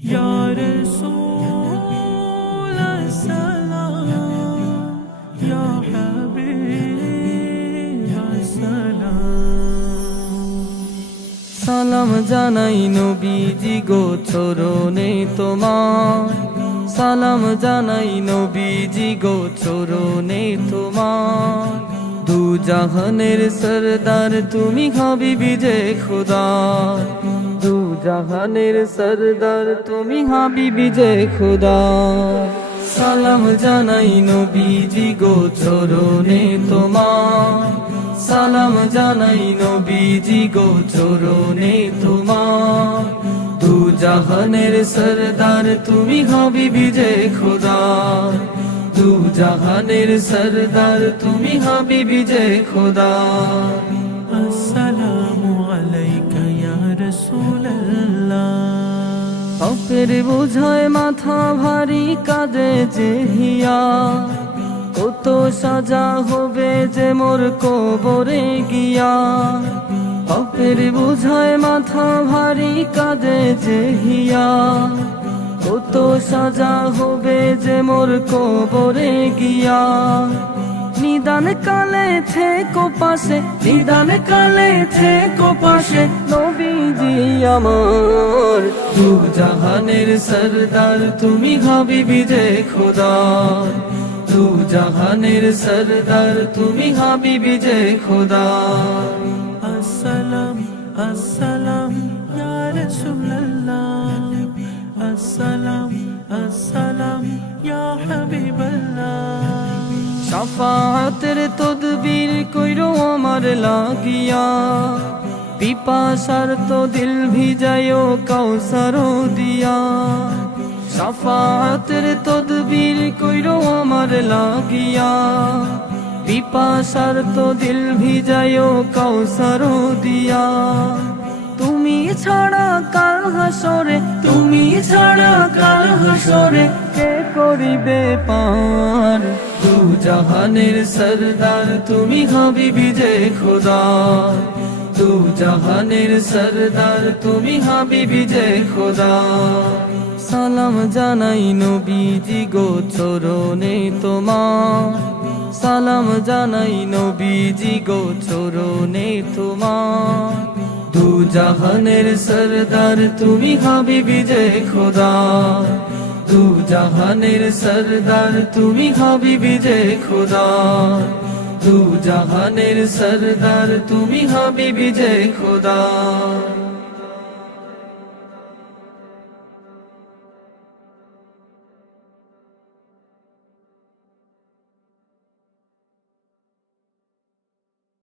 या रसूल सलाम या हबीब सलाम। সালাম জানাই নবীজি গো চরণে তোমার, সালাম জানাই নবীজি গো চরণে তোমার। দু জাহানের সরদার তুমি হাবিবি যে খুদা, দু জাহানের সরদার তুমি হাবিবি যে খুদা। সালাম জানাই নবীজি গো চরণে তোমার, সালাম জানাই নবীজি গো চরণে তোমার। দু জাহানের সরদার তুমি হাবিবি যে খুদা, দু জাহানের সরদার তুমি হাবিবি যে খুদা। আসসালামু আলাইকা ইয়া রাসূলুল্লাহ। পাপের বোঝায় মাথা ভারী কাঁদে যে হিয়া, কত সাজা হবে যে মোর কবরে গিয়া। পাপের বোঝায় মাথা ভারী কাঁদে যে হিয়া, কত সাজা হবে যে মোর কবরে গিয়া। নিদান কালে থেকো পাশে, নিদান কালে থেকো পাশে নবীজি আমার। দু জাহানের সরদার তুমি হাবিবি যে খুদা, দু জাহানের সরদার তুমি হাবিবি যে খুদা। আসসালাম আসসালাম ইয়া রাসূলুল্লাহ, আসসালাম আসসালাম ইয়া হাবিবাল্লাহ। শাফাআতের তদবীর কইরো আমার লাগিয়া, পিপাসার তো দিল ভিজায়ো কাউসার দিয়া। শাফাআতের তদবীর কইরো আমার লাগিয়া, পিপাসার তো দিল ভিজায়ো কাউসার দিয়া। তুমি ছাড়া কাল হাসরে, তুমি ছাড়া কাল হাসরে কে করিবে পার। দু জাহানের সরদার তুমি হাবিবি যে খুদা, দু জাহানের সরদার তুমি হাবিবি যে খুদা। সালাম জানাই নবীজি গো চরণে তোমার, সালাম জানাই নবীজি গো চরণে তোমার। দু জাহানের সরদার তুমি হাবিবি যে খুদা, দু জাহানের সরদার তুমি হাবিবি যে খুদা। দু জাহানের সরদার তুমি হাবিবি যে খুদা।